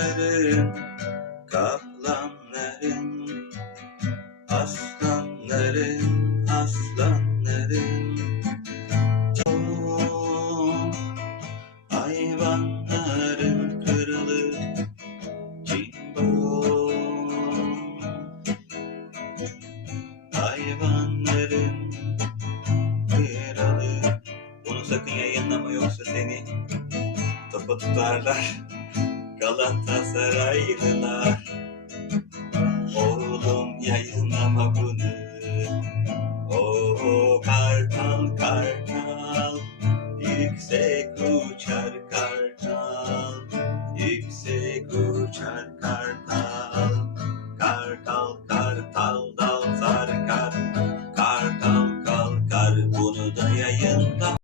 Aslanların, kaplanların, aslanların, aslanların. Çok hayvanların kralı Cimbom. Hayvanların kralı. Bunu sakın yayınlama yoksa seni topa tutarlar. Galatasaraylılar Oğlum yayınlama bunu. Oo kartal kartal. Yüksek uçar kartal. Yüksek uçar kartal. Kartal kartal dal sarkar Kartal kalkar bunu da yayınla